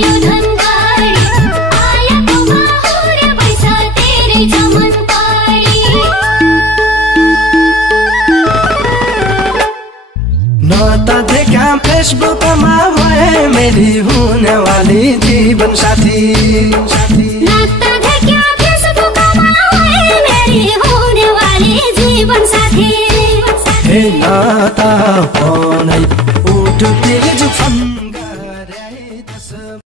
यो धनबारी आयाको माहुर बैछ तेरै चमन पारी नाता देखा फेसबुकमा भए मेरी हुने वाली जीवन साथी नाता देखा फेसबुकमा भए मेरी हुने वाली जीवन साथी हे नाता पनै उठ तेज फन